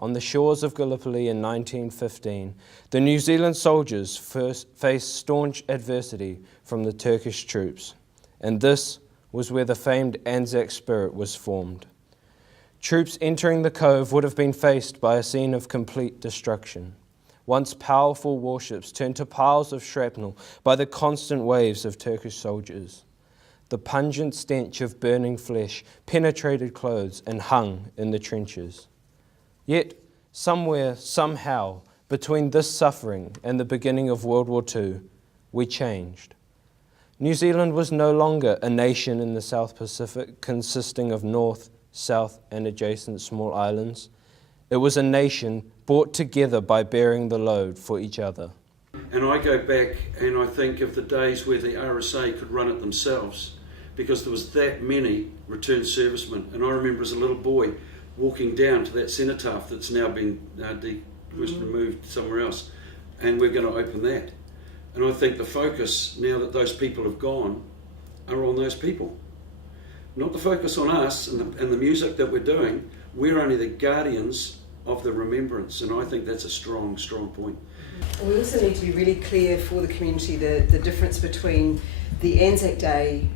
on the shores of Gallipoli in 1915, the New Zealand soldiers first faced staunch adversity from the Turkish troops, and this was where the famed Anzac spirit was formed. Troops entering the cove would have been faced by a scene of complete destruction. Once powerful warships turned to piles of shrapnel by the constant waves of Turkish soldiers. The pungent stench of burning flesh penetrated clothes and hung in the trenches. Yet, somewhere, somehow, between this suffering and the beginning of World War II, we changed. New Zealand was no longer a nation in the South Pacific consisting of North, South and adjacent small islands. It was a nation brought together by bearing the load for each other. And I go back and I think of the days where the RSA could run it themselves because there was that many returned servicemen. And I remember as a little boy walking down to that cenotaph that's now been removed somewhere else, and we're going to open that. And I think the focus, now that those people have gone, are on those people. Not the focus on us and the music that we're doing. We're only the guardians of the remembrance, and I think that's a strong, strong point. We also need to be really clear for the community the difference between the Anzac Day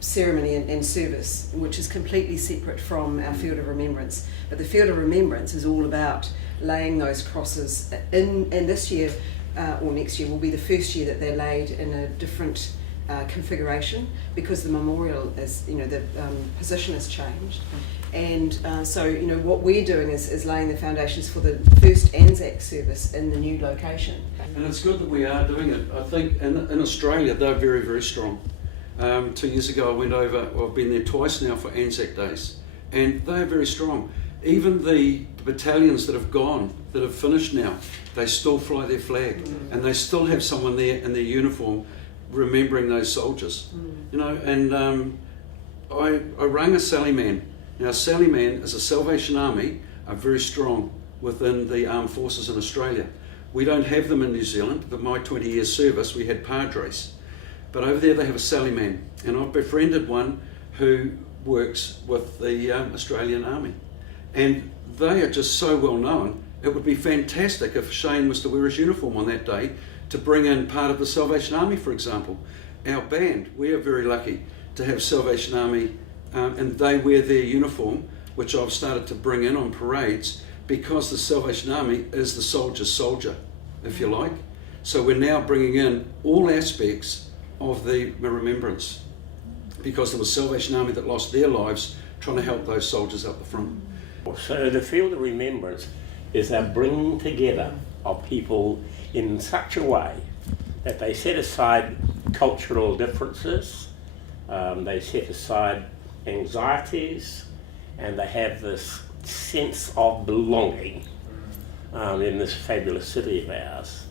ceremony and service, which is completely separate from our Field of Remembrance. But the Field of Remembrance is all about laying those crosses in, and this year or next year will be the first year that they're laid in a different configuration, because the memorial is, the position has changed. And so what we're doing is laying the foundations for the first Anzac service in the new location. And it's good that we are doing it. I think in Australia they're very, very strong. 2 years ago I went over, I've been there twice now for Anzac Days, and they are very strong. Even the battalions that have gone, that have finished now, they still fly their flag, and they still have someone there in their uniform remembering those soldiers. And I rang a Sallyman. Now, Sallyman as a Salvation Army are very strong within the armed forces in Australia. We don't have them in New Zealand. But my 20 years service, we had Padres. But over there they have a Sallyman, and I've befriended one who works with the Australian Army. And they are just so well known. It would be fantastic if Shane was to wear his uniform on that day to bring in part of the Salvation Army, for example. Our band, we are very lucky to have Salvation Army, and they wear their uniform, which I've started to bring in on parades, because the Salvation Army is the soldier's soldier, if you like. So we're now bringing in all aspects of the remembrance, because there was Salvation Army that lost their lives trying to help those soldiers up the front. So the Field of Remembrance is a bringing together of people in such a way that they set aside cultural differences, they set aside anxieties, and they have this sense of belonging in this fabulous city of ours.